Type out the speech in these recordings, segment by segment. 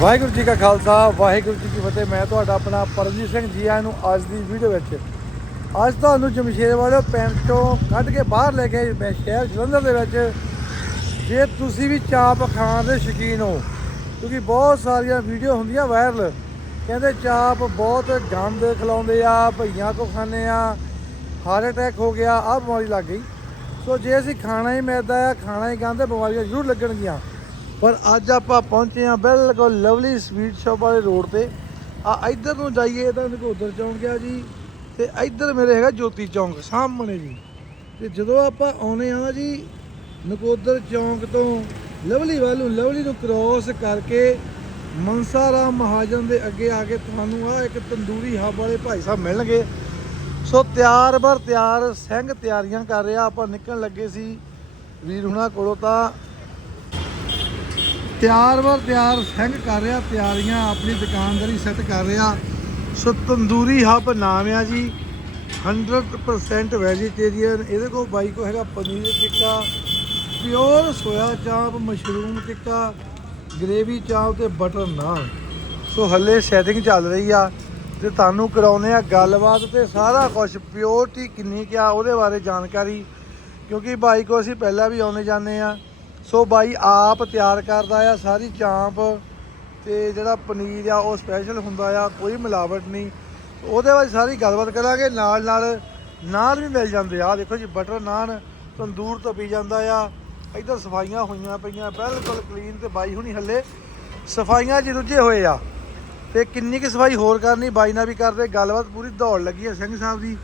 ਵਾਹਿਗੁਰੂ ਜੀ ਕਾ ਖਾਲਸਾ, ਵਾਹਿਗੁਰੂ ਜੀ ਕੀ ਫਤਿਹ। ਮੈਂ ਤੁਹਾਡਾ ਆਪਣਾ ਪਰਮਜੀਤ ਸਿੰਘ ਜੀ ਆਇਆਂ ਨੂੰ ਅੱਜ ਦੀ ਵੀਡੀਓ ਵਿੱਚ। ਅੱਜ ਤੁਹਾਨੂੰ ਜਮਸ਼ੇਰ ਵਾਲੇ ਪਿੰਡ ਤੋਂ ਕੱਢ ਕੇ ਬਾਹਰ ਲੈ ਕੇ ਮੈਂ ਸ਼ਹਿਰ ਜਲੰਧਰ ਦੇ ਵਿੱਚ। ਜੇ ਤੁਸੀਂ ਵੀ ਚਾਪ ਖਾਣ ਦੇ ਸ਼ੌਕੀਨ ਹੋ, ਕਿਉਂਕਿ ਬਹੁਤ ਸਾਰੀਆਂ ਵੀਡੀਓ ਹੁੰਦੀਆਂ ਵਾਇਰਲ। ਕਹਿੰਦੇ ਚਾਪ ਬਹੁਤ ਗੰਦ ਖਿਲਾਉਂਦੇ ਆ, ਭਈਆਂ ਕੋ ਖਾਂਦੇ ਆ ਹਾਰਟ ਅਟੈਕ ਹੋ ਗਿਆ, ਆਹ ਬਿਮਾਰੀ ਲੱਗ ਗਈ। ਸੋ ਜੇ ਅਸੀਂ ਖਾਣਾ ਹੀ ਮੈਦਾ ਆ, ਖਾਣਾ ਹੀ ਗੰਦ, ਬਿਮਾਰੀਆਂ ਜ਼ਰੂਰ ਲੱਗਣਗੀਆਂ। ਪਰ ਅੱਜ ਆਪਾਂ ਪਹੁੰਚੇ ਆ ਬਿਲਕੁਲ ਲਵਲੀ ਸਵੀਟ ਸ਼ਾਪ ਵਾਲੇ ਰੋਡ ਤੇ। ਆ ਇੱਧਰ ਨੂੰ ਜਾਈਏ ਤਾਂ ਨਕੋਦਰ ਚੌਂਕ ਆ ਜੀ, ਤੇ ਇੱਧਰ ਮੇਰੇ ਹੈਗਾ ਜੋਤੀ ਚੌਂਕ, ਸਾਹਮਣੇ ਜੀ। ਤੇ ਜਦੋਂ ਆਪਾਂ ਆਉਨੇ ਆ ਜੀ, ਨਕੋਦਰ ਚੌਂਕ ਤੋਂ ਲਵਲੀ ਵੱਲ ਲਵਲੀ ਨੂੰ ਕ੍ਰੋਸ ਕਰਕੇ ਮਨਸਾ ਰਾਮ ਮਹਾਜਨ ਦੇ ਅੱਗੇ ਆ ਕੇ ਤੁਹਾਨੂੰ ਆ ਇੱਕ ਤੰਦੂਰੀ ਹੱਬ ਵਾਲੇ ਭਾਈ ਸਾਹਿਬ ਮਿਲਣਗੇ। ਸੋ ਤਿਆਰ ਬਰ ਤਿਆਰ, ਸਿੰਘ ਤਿਆਰੀਆਂ ਕਰ ਰਿਹਾ, ਆਪਾਂ ਨਿਕਲਣ ਲੱਗੇ ਸੀ। ਵੀਰ ਹੁਣਾਂ ਕੋਲੋਂ ਤਾਂ ਤਿਆਰ ਬਰ ਤਿਆਰ ਸਿੰਘ ਕਰ ਰਿਹਾ, ਤਿਆਰੀਆਂ ਆਪਣੀ ਦੁਕਾਨਦਾਰੀ ਸੈੱਟ ਕਰ ਰਿਹਾ। ਸੋ ਤੰਦੂਰੀ ਹੱਬ ਨਾਮ ਆ ਜੀ 100% ਵੈਜੀਟੇਰੀਅਨ ਇਹਦੇ ਕੋਲ ਬਾਈ ਕੋ ਹੈਗਾ paneer tikka pure soya chaap mushroom tikka gravy chaap ਤੇ ਬਟਰ ਨਾਨ ਸੋ ਹੱਲੇ ਸੈਟਿੰਗ ਚੱਲ ਰਹੀ ਆ ਤੇ ਤੁਹਾਨੂੰ ਕਰਾਉਨੇ ਆ ਗੱਲਬਾਤ ਤੇ ਸਾਰਾ ਕੁਝ ਪਿਓਰਟੀ ਕਿੰਨੀ ਕਿਆ ਉਹਦੇ ਬਾਰੇ ਜਾਣਕਾਰੀ। ਕਿਉਂਕਿ ਬਾਈ ਕੋ ਅਸੀਂ ਪਹਿਲਾਂ ਵੀ ਆਉਨੇ ਜਾਂਦੇ ਆ। ਸੋ ਬਾਈ, ਆਪ ਤਿਆਰ ਕਰਦਾ ਆ ਸਾਰੀ ਚਾਂਪ ਤੇ ਜਿਹੜਾ ਪਨੀਰ ਆ, ਉਹ ਸਪੈਸ਼ਲ ਹੁੰਦਾ ਆ, ਕੋਈ ਮਿਲਾਵਟ ਨਹੀਂ। ਉਹਦੇ ਬਾਰੇ ਸਾਰੀ ਗੱਲਬਾਤ ਕਰਾਂਗੇ, ਨਾਲ ਨਾਲ ਨਾਨ ਵੀ ਮਿਲ ਜਾਂਦੇ ਆ। ਦੇਖੋ ਜੀ ਬਟਰ ਨਾਨ ਤੰਦੂਰ ਤੋਂ ਪੀ ਜਾਂਦਾ ਆ। ਇੱਧਰ ਸਫਾਈਆਂ ਹੋਈਆਂ ਪਈਆਂ, ਬਿਲਕੁਲ ਕਲੀਨ ਤੇ ਬਾਈ ਹੁਣੀ ਹੱਲੇ ਸਫਾਈਆਂ 'ਚ ਰੁੱਝੇ ਹੋਏ ਆ। ਤੇ ਕਿੰਨੀ ਕੁ ਸਫ਼ਾਈ ਹੋਰ ਕਰਨੀ, ਬਾਈ ਨਾਲ ਵੀ ਕਰਦੇ, ਗੱਲਬਾਤ ਪੂਰੀ ਦੌੜ ਲੱਗੀ ਹੈ ਸਿੰਘ ਸਾਹਿਬ ਦੀ।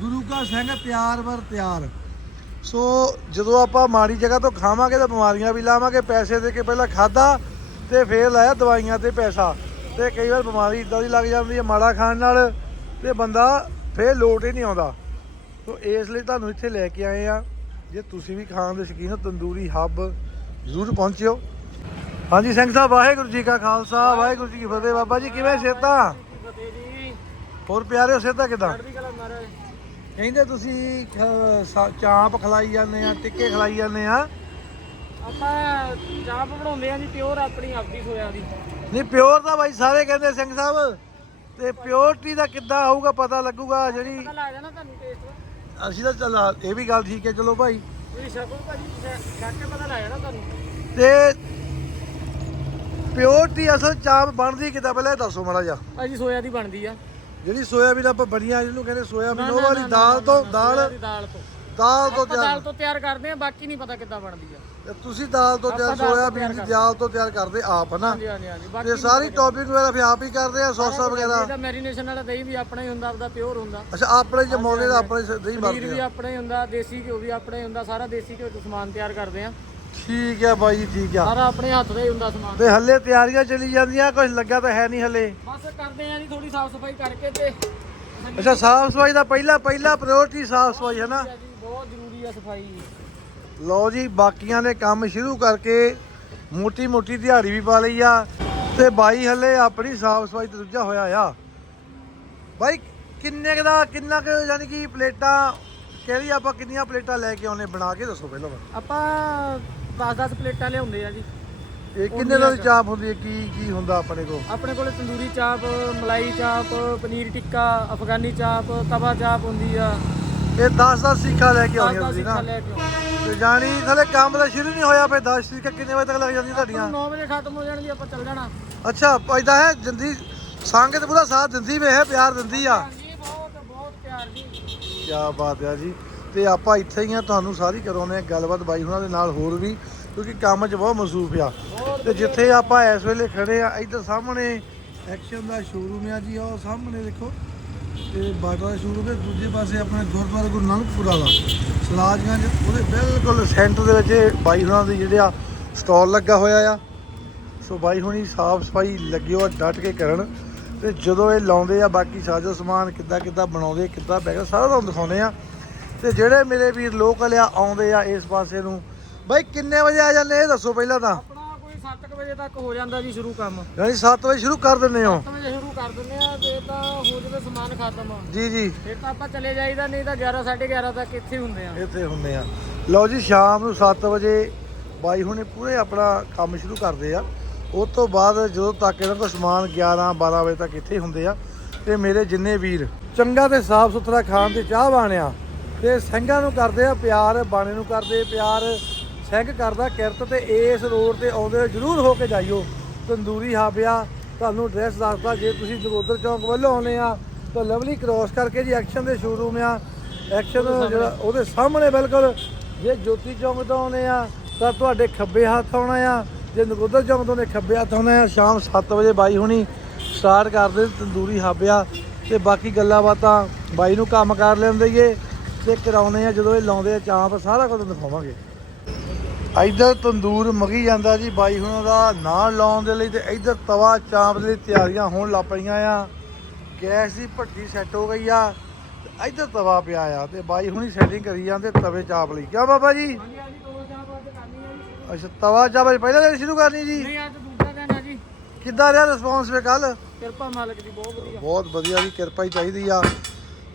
ਗੁਰੂ ਕਾ ਸਿੰਘ ਤਿਆਰ ਵਰ ਤਿਆਰ। ਸੋ ਜਦੋਂ ਆਪਾਂ ਮਾੜੀ ਜਗ੍ਹਾ ਤੋਂ ਖਾਵਾਂਗੇ ਤਾਂ ਬਿਮਾਰੀਆਂ ਵੀ ਲਾਵਾਂਗੇ ਪੈਸੇ ਦੇ ਕੇ ਪਹਿਲਾਂ ਖਾਦਾ ਤੇ ਫੇਰ ਲਾਇਆ ਦਵਾਈਆਂ ਤੇ ਪੈਸਾ। ਤੇ ਕਈ ਵਾਰ ਬਿਮਾਰੀ ਇਦਾਂ ਦੀ ਲੱਗ ਜਾਂਦੀ ਹੈ ਮਾੜਾ ਖਾਣ ਨਾਲ ਤੇ ਬੰਦਾ ਫੇਰ ਲੋਟ ਹੀ ਨਹੀਂ ਆਉਂਦਾ। ਸੋ ਇਸ ਲਈ ਤੁਹਾਨੂੰ ਇੱਥੇ ਲੈ ਕੇ ਆਏ ਆ। ਜੇ ਤੁਸੀਂ ਵੀ ਖਾਣ ਦੇ ਸ਼ੌਕੀਨ ਹੋ ਤੰਦੂਰੀ ਹੱਬ ਜ਼ਰੂਰ ਪਹੁੰਚਿਓ। ਹਾਂਜੀ ਸਿੰਘ ਸਾਹਿਬ ਵਾਹਿਗੁਰੂ ਜੀ ਕਾ ਖਾਲਸਾ ਵਾਹਿਗੁਰੂ ਜੀ ਕੀ ਫਤਿਹ। ਬਾਬਾ ਜੀ ਕਿਵੇਂ ਸੇਤਾ ਹੋਰ ਪਿਆਰਿਓ ਸੇਤਾ ਕਿਦਾਂ? ਕਹਿੰਦੇ ਤੁਸੀਂ ਖ- ਸਾ- ਚਾਂਪ ਖਲਾਈ ਜਾਂਦੇ ਆ ਟਿੱਕੇ ਖਲਾਈ ਜਾਂਦੇ ਆ। ਆਪਾਂ ਚਾਪ ਬਣਾਉਂਦੇ ਆ ਜੀ ਪਿਓਰ ਆਪਣੀ ਆਪਦੀ ਸੋਇਆ ਦੀ। ਨਹੀਂ ਪਿਓਰ ਤਾਂ ਬਾਈ ਸਾਰੇ ਕਹਿੰਦੇ ਸਿੰਘ ਸਾਹਿਬ। ਤੇ ਪਿਓਰਟੀ ਦਾ ਕਿੱਦਾਂ ਹੋਊਗਾ ਪਤਾ ਲੱਗੂਗਾ ਜਿਹੜੀ ਪਤਾ ਲੱਗ ਜਾਣਾ ਤੁਹਾਨੂੰ ਟੇਸਟ ਅਸੀਂ ਤਾਂ ਚੱਲ ਇਹ ਵੀ ਗੱਲ ਠੀਕ ਹੈ ਚਲੋ ਭਾਈ। ਤੁਸੀਂ ਛਕੋ ਭਾਜੀ ਛੱਕ ਕੇ ਪਤਾ ਲੱਗ ਜਾਣਾ ਤੁਹਾਨੂੰ। ਤੇ ਪਿਓਰਟੀ ਅਸਲ ਚਾਂਪ ਬਣਦੀ ਕਿੱਦਾਂ? ਪਹਿਲਾਂ ਇਹ ਦੱਸੋ ਮਾੜਾ ਜਿਹਾ। ਭਾਜੀ ਸੋਇਆ ਦੀ ਬਣਦੀ ਆ। ਜਿਹੜੀ ਸੋਇਆਬੀਨ ਆਪਾਂ ਬਣੀਆਂ ਜਿਹਨੂੰ ਕਹਿੰਦੇ ਸੋਇਆਬੀਨ ਉਹ ਵਾਲੀ ਦਾਲ ਤੋਂ ਦਾਲ ਦੀ ਦਾਲ ਤੋਂ। ਦਾਲ ਤੋਂ ਆਪਾਂ ਦਾਲ ਤਿਆਰ ਤੋਂ ਤਿਆਰ ਕਰਦੇ ਆ ਬਾਕੀ ਨਹੀਂ ਪਤਾ ਕਿੱਦਾਂ ਬਣਦੀ ਆ। ਤੇ ਤੁਸੀਂ ਦਾਲ ਤੋਂ ਤਿਆਰ ਆਪਾਂ ਦਾਲ ਤੋਂ ਸੋਇਆਬੀਨ ਦੀ ਤਿਆਰ ਦਾਲ ਤੋਂ ਤਿਆਰ ਕਰਦੇ ਆਪ ਹਨਾ? ਹਾਂਜੀ ਹਾਂਜੀ ਹਾਂਜੀ ਤੇ ਸਾਰੀ ਟੌਪਿੰਗ ਵਗੈਰਾ ਫਿਰ ਆਪ ਹੀ ਕਰਦੇ ਆ ਸੌਸਾ ਇਹਦਾ ਵਗੈਰਾ? ਮੈਰੀਨੇਸ਼ਨ ਵਾਲਾ ਦਹੀਂ ਵੀ ਆਪਣਾ ਹੀ ਹੁੰਦਾ ਆਪਦਾ ਪਿਓਰ ਹੁੰਦਾ। ਅੱਛਾ ਆਪਣੇ ਜਮਾਉਣੇ ਦਾ ਆਪਣੇ ਦਹੀਂ ਪਨੀਰ ਵੀ ਆ। ਆਪਣਾ ਹੀ ਹੁੰਦਾ ਦੇਸੀ ਘਿਓ ਵੀ ਆਪਣਾ ਹੀ ਹੁੰਦਾ ਸਾਰਾ ਦੇਸੀ ਘਿਓ ਤੋਂ ਸਮਾਨ ਤਿਆਰ ਕਰਦੇ ਆ। ਠੀਕ ਹੈ ਬਾਈ ਜੀ ਠੀਕ ਆ। ਸਾਰਾ ਆਪਣੇ ਹੱਥ ਦਾ ਹੀ ਹੁੰਦਾ ਸਮਾਨ। ਤੇ ਹੱਲੇ ਤਿਆਰੀਆਂ ਚੱਲੀ ਜਾਂਦੀਆਂ ਕੁਝ ਲੱਗਾ ਤਾਂ ਹੈ ਨਹੀਂ ਹੱਲੇ। ਬਸ ਕਰਦੇ ਆ ਜੀ ਥੋੜੀ ਸਾਫ਼ ਸਫ਼ਾਈ ਕਰਕੇ ਤੇ ਅੱਛਾ ਸਾਫ਼ ਸਫ਼ਾਈ ਦਾ ਪਹਿਲਾ ਪਹਿਲਾ ਪ੍ਰਾਇੋਰਟੀ ਸਾਫ਼ ਸਫ਼ਾਈ ਹੈ ਨਾ? ਜੀ ਬਹੁਤ ਜ਼ਰੂਰੀ ਆ ਸਫ਼ਾਈ। ਲਓ ਜੀ ਬਾਕੀਆਂ ਨੇ ਕੰਮ ਸ਼ੁਰੂ ਕਰਕੇ ਮੋਟੀ ਮੋਟੀ ਦਿਹਾੜੀ ਵੀ ਪਾ ਲਈ ਆ। ਤੇ ਬਾਈ ਹੱਲੇ ਆਪਣੀ ਸਾਫ਼ ਸਫ਼ਾਈ ਤੇ ਦੂਜਾ ਹੋਇਆ ਆ। ਬਾਈ ਕਿੰਨੇ ਕੁ ਦਾ ਕਿੰਨਾ ਕੁ ਯਾਨੀ ਕਿ ਪਲੇਟਾਂ ਕਿਹੜੀ ਆਪਾਂ ਕਿੰਨੀਆਂ ਪਲੇਟਾਂ ਲੈ ਕੇ ਆਉਨੇ ਬਣਾ ਕੇ ਦੱਸੋ ਪਹਿਲਾਂ। ਆਪਾਂ 10-10 ਪਲੇਟਾਂ ਲਿਆਉਂਦੇ ਆ ਜੀ। ਇਹ ਕਿੰਨੇ ਦਾ ਚਾਪ ਹੁੰਦੀ ਹੈ? ਕੀ ਕੀ ਹੁੰਦਾ ਆਪਣੇ ਕੋਲ? ਆਪਣੇ ਕੋਲੇ ਤੰਦੂਰੀ ਚਾਪ ਮਲਾਈ ਚਾਪ ਪਨੀਰ ਟਿੱਕਾ ਅਫਗਾਨੀ ਚਾਪ ਤਵਾ ਚਾਪ ਹੁੰਦੀ ਆ। ਇਹ 10 10 ਸਿੱਖਾ ਲੈ ਕੇ 10-10 ਤੁਸੀਂ ਨਾ? ਆਉਂਦੇ ਤੇ ਜਾਣੀ ਥਲੇ ਕੰਮ ਤਾਂ ਸ਼ੁਰੂ ਨਹੀਂ ਹੋਇਆ ਫੇ 10 ਸਿੱਖਾ ਕਿੰਨੇ ਵਜੇ ਤੱਕ ਲੱਗ ਜਾਂਦੀਆਂ ਤੁਹਾਡੀਆਂ? 9 ਵਜੇ ਖਤਮ ਹੋ ਜਾਣਗੇ ਆਪਾਂ ਚੱਲ ਜਾਣਾ। ਅੱਛਾ ਐਦਾਂ ਹੈ ਜਿੰਦੀ ਸੰਗਤ ਪੂਰਾ ਸਾਥ ਦਿੰਦੀ ਵੇ ਹੈ ਪਿਆਰ ਦਿੰਦੀ ਆ। ਹਾਂਜੀ ਬਹੁਤ ਬਹੁਤ ਪਿਆਰ ਜੀ। ਕੀ ਬਾਤ ਹੈ ਜੀ। ਤੇ ਆਪਾਂ ਇੱਥੇ ਹੀ ਆ, ਤੁਹਾਨੂੰ ਸਾਰੀ ਕਰਾਉਨੇ ਆ ਗੱਲਬਾਤ ਬਾਈ ਹੁਣਾਂ ਦੇ ਨਾਲ ਹੋਰ ਵੀ, ਕਿਉਂਕਿ ਕੰਮ 'ਚ ਬਹੁਤ ਮਸਰੂਫ ਆ। ਬਹੁਤ ਤੇ ਜਿੱਥੇ ਆਪਾਂ ਇਸ ਵੇਲੇ ਖੜੇ ਆ, ਇੱਧਰ ਸਾਹਮਣੇ ਐਕਸ਼ਨ ਦਾ ਸ਼ੋਰੂਮ ਆ ਜੀ ਉਹ ਸਾਹਮਣੇ ਦੇਖੋ। ਤੇ ਬਾਟਾ ਦਾ ਸ਼ੋਰੂਮ ਹੈ ਦੂਜੇ ਪਾਸੇ ਆਪਣੇ ਗੁਰਦੁਆਰਾ ਗੁਰੂ ਨਾਨਕਪੁਰਾ ਦਾ ਸਲਾਜਗੰਜ, ਉਹਦੇ ਬਿਲਕੁਲ ਸੈਂਟਰ ਦੇ ਵਿੱਚ ਬਾਈ ਹੁਣਾਂ ਦੇ ਜਿਹੜੇ ਆ ਸਟਾਲ ਲੱਗਾ ਹੋਇਆ ਆ। ਸੋ ਬਾਈ ਹੁਣੀ ਸਾਫ਼ ਸਫ਼ਾਈ ਲੱਗਿਓ ਆ, ਡਟ ਕੇ ਕਰਨ। ਤੇ ਜਦੋਂ ਇਹ ਲਾਉਂਦੇ ਆ, ਬਾਕੀ ਸਾਜੋ ਸਮਾਨ ਕਿੱਦਾਂ ਕਿੱਦਾਂ ਬਣਾਉਂਦੇ, ਕਿੱਦਾਂ ਬੈਗ ਸਾਰਾ ਤੁਹਾਨੂੰ ਦਿਖਾਉਂਦੇ ਆ। ਤੇ ਜਿਹੜੇ ਮੇਰੇ ਵੀਰ ਲੋਕਲ ਆ ਆਉਂਦੇ ਆ ਇਸ ਪਾਸੇ ਨੂੰ। ਬਾਈ ਕਿੰਨੇ ਵਜੇ ਆ ਜਾਂਦੇ ਇਹ ਦੱਸੋ ਪਹਿਲਾਂ ਤਾਂ। ਆਪਣਾ ਕੋਈ 7 ਵਜੇ ਤੱਕ ਹੋ ਜਾਂਦਾ ਜੀ ਸ਼ੁਰੂ ਕੰਮ। ਯਾਨੀ 7 ਵਜੇ ਸ਼ੁਰੂ ਕਰ ਦਿੰਦੇ ਹੋ? 7 ਵਜੇ ਸ਼ੁਰੂ ਕਰ ਦਿੰਦੇ ਆ ਤੇ ਤਾਂ ਹੋ ਜਾਵੇ ਸਮਾਨ ਖਤਮ। ਜੀ ਜੀ। ਫਿਰ ਤਾਂ ਆਪਾਂ ਚਲੇ ਜਾਈਦਾ ਨਹੀਂ ਤਾਂ 11 11:30 ਤੱਕ ਇੱਥੇ ਹੁੰਦੇ ਆ। ਇੱਥੇ ਹੁੰਦੇ ਆ। ਲਓ ਜੀ ਸ਼ਾਮ ਨੂੰ 7 ਵਜੇ ਬਾਈ ਹੁਣੇ ਪੂਰੇ ਆਪਣਾ ਕੰਮ ਸ਼ੁਰੂ ਕਰਦੇ ਆ। ਉਸ ਤੋਂ ਬਾਅਦ ਜਦੋਂ ਤੱਕ ਇਹਨਾਂ ਕੋਲ ਸਮਾਨ 11 12 ਵਜੇ ਤੱਕ ਇੱਥੇ ਹੁੰਦੇ ਆ। ਤੇ ਮੇਰੇ ਜਿੰਨੇ ਵੀਰ ਚੰਗਾ ਤੇ ਸਾਫ਼ ਸੁਥਰਾ ਖਾਣ ਤੇ ਚਾਹ ਬਾਣਿਆ ਤੇ ਸਿੰਘਾਂ ਨੂੰ ਕਰਦੇ ਆ ਪਿਆਰ ਬਾਣੇ ਨੂੰ ਕਰਦੇ ਪਿਆਰ। ਸਿੰਘ ਕਰਦਾ ਕਿਰਤ ਤੇ ਇਸ ਰੋਡ ਤੇ ਆਉਂਦੇ ਜਰੂਰ ਹੋ ਕੇ ਜਾਈਓ। ਤੰਦੂਰੀ ਹਾਬਿਆ ਤੁਹਾਨੂੰ ਐਡਰੈਸ ਦੱਸਦਾ ਜੇ ਤੁਸੀਂ ਜਗੋਦਰ ਚੌਂਕ ਵੱਲੋਂ ਆਉਨੇ ਆ ਤਾਂ ਲਵਲੀ ਕ੍ਰੋਸ ਕਰਕੇ ਜੀ ਐਕਸ਼ਨ ਦੇ ਸ਼ੋਰੂਮ ਆ। ਐਕਸ਼ਨ ਜਿਹੜਾ ਉਹਦੇ ਸਾਹਮਣੇ ਬਿਲਕੁਲ। ਜੇ ਜੋਤੀ ਚੌਂਕ ਤੋਂ ਆਉਨੇ ਆ ਤਾਂ ਤੁਹਾਡੇ ਖੱਬੇ ਹੱਥ ਆਉਣਾ ਆ। ਜੇ ਨਗੋਦਰ ਚੌਂਕ ਤੋਂ ਨੇ ਖੱਬੇ ਹੱਥ ਆਉਣਾ ਆ ਸ਼ਾਮ 7 ਵਜੇ ਬਾਈ ਹੁਣੀ ਸਟਾਰਟ ਕਰਦੇ ਤੰਦੂਰੀ ਹਾਬਿਆ। ਤੇ ਬਾਕੀ ਗੱਲਾਂ ਬਾਤਾਂ ਬਾਈ ਨੂੰ ਕੰਮ ਕਰ ਲੈਂਦੇਗੇ ਤੇ ਕਰਾਉਨੇ ਆ ਜਦੋਂ ਇਹ ਲਾਉਂਦੇ ਆ ਚਾਂਪ ਸਾਰਾ ਕੁਝ ਦਿਖਾਵਾਂਗੇ। ਇੱਧਰ ਤੰਦੂਰ ਮਗੀ ਜਾਂਦਾ ਜੀ ਬਾਈ ਹੁਣਾਂ ਦਾ ਨਾਂ ਲਾਉਣ ਦੇ ਲਈ ਤੇ ਇੱਧਰ ਤਵਾ ਚਾਂਪ ਦੇ ਲਈ ਤਿਆਰੀਆਂ ਹੋਣ ਲੱਗ ਪਈਆਂ ਆ। ਗੈਸ ਦੀ ਭੱਟੀ ਸੈੱਟ ਹੋ ਗਈ ਆ ਤੇ ਇੱਧਰ ਤਵਾ ਪਿਆ ਆ ਤੇ ਬਾਈ ਹੁਣੀ ਸੈਟਿੰਗ ਕਰੀ ਜਾਂਦੇ ਤਵੇ ਚਾਪ ਲਈ। ਕਿਉਂ ਬਾਬਾ ਜੀ? ਅੱਛਾ ਤਵਾ ਚਾਪ ਅੱਜ ਪਹਿਲਾਂ ਦਿਨ ਸ਼ੁਰੂ ਕਰਨੀ ਜੀ। ਨਹੀਂ ਅੱਜ ਦੂਜਾ ਦਿਨ ਹੈ ਜੀ। ਕਿੱਦਾਂ ਰਿਹਾ ਰਿਸਪੌਂਸ ਵੇ ਕੱਲ ਕਿਰਪਾ ਮਾਲਕ ਦੀ ਬਹੁਤ ਵਧੀਆ। ਬਹੁਤ ਵਧੀਆ ਜੀ ਕਿਰਪਾ ਹੀ ਚਾਹੀਦੀ ਆ।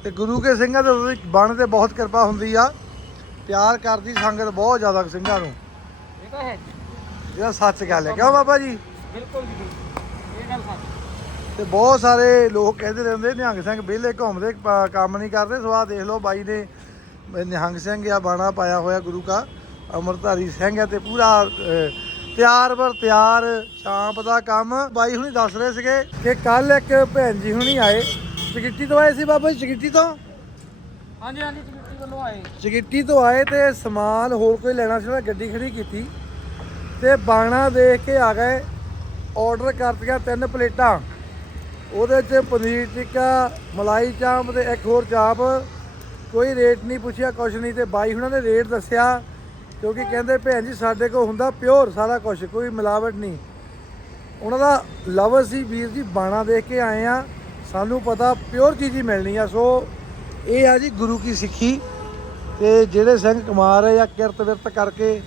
ਤੇ ਗੁਰੂ ਕੇ ਸਿੰਘਾਂ ਦੇ ਬਣ ਤੇ ਬਹੁਤ ਕਿਰਪਾ ਹੁੰਦੀ ਆ। ਪਿਆਰ ਕਰਦੀ ਸੰਗਤ ਬਹੁਤ ਜ਼ਿਆਦਾ ਸਿੰਘਾਂ ਨੂੰ। ਇਹ ਤਾਂ ਹੈ ਇਹਦਾ ਸੱਚ ਗੱਲ ਹੈ। ਕਿਉਂ ਬਾਬਾ ਜੀ? ਬਿਲਕੁਲ ਜੀ। ਇਹ ਗੱਲ ਸੱਚ। ਤੇ ਬਹੁਤ ਸਾਰੇ ਲੋਕ ਕਹਿੰਦੇ ਰਹਿੰਦੇ ਨਿਹੰਗ ਸਿੰਘ ਵਿਹਲੇ ਘੁੰਮਦੇ ਕੰਮ ਨਹੀਂ ਕਰਦੇ। ਸੋ ਦੇਖ ਲਓ ਬਾਈ ਨੇ ਨਿਹੰਗ ਸਿੰਘ ਆ ਬਾਣਾ ਪਾਇਆ ਹੋਇਆ ਗੁਰੂ ਕਾ। ਅਮਰਧਾਰੀ ਸਿੰਘ ਹੈ ਤੇ ਪੂਰਾ ਤਿਆਰ ਬਰ ਤਿਆਰ ਸ਼ਾਂਪ ਦਾ ਕੰਮ। ਬਾਈ ਹੁਣੀ ਦੱਸ ਰਹੇ ਸੀਗੇ ਕਿ ਕੱਲ ਇੱਕ ਭੈਣ ਜੀ ਹੁਣੀ ਆਏ। ਚਕਿੱਟੀ ਤੋਂ ਆਏ ਸੀ ਬਾਬਾ ਜੀ ਚਕਿੱਟੀ ਤੋਂ? ਹਾਂਜੀ ਹਾਂਜੀ ਕਮੇਟੀ ਵੱਲੋਂ ਆਏ। ਚਕਿੱਟੀ ਤੋਂ ਆਏ ਤੇ ਸਮਾਨ ਹੋਰ ਕੋਈ ਲੈਣਾ ਸੀ ਉਹਨਾਂ ਨੇ ਗੱਡੀ ਖੜੀ ਕੀਤੀ। ਤੇ ਬਾਣਾ ਦੇਖ ਕੇ ਆ ਗਏ ਆਰਡਰ ਕਰਤੀਆਂ ਤਿੰਨ ਪਲੇਟਾਂ। ਉਹਦੇ 'ਚ ਪਨੀਰ ਟਿੱਕਾ ਮਲਾਈ ਚਾਂਪ ਤੇ ਇੱਕ ਹੋਰ ਚਾਂਪ। ਕੋਈ ਰੇਟ ਨਹੀਂ ਪੁੱਛਿਆ ਕੁਛ ਨਹੀਂ ਤੇ ਬਾਈ ਹੁਣਾਂ ਨੇ ਰੇਟ ਦੱਸਿਆ ਕਿਉਂਕਿ ਕਹਿੰਦੇ ਭੈਣ ਜੀ ਸਾਡੇ ਕੋਲ ਹੁੰਦਾ ਪਿਓਰ ਸਾਰਾ ਕੁਝ ਕੋਈ ਮਿਲਾਵਟ ਨਹੀਂ। ਉਹਨਾਂ ਦਾ ਲਵ ਸੀ ਵੀਰ ਜੀ ਬਾਣਾ ਦੇਖ ਕੇ ਆਏ ਆ। ਸਾਨੂੰ ਪਤਾ ਪਿਓਰ ਚੀਜ਼ ਹੀ ਮਿਲਣੀ ਆ ਸੋ ਇਹ ਆ ਜੀ ਗੁਰੂ ਕੀ ਸਿੱਖੀ ਤੇ ਜਿਹੜੇ ਸਿੰਘ ਕੁਮਾਰ ਹੈ ਜਾਂ ਕਿਰਤ ਵਿਰਤ ਕਰਕੇ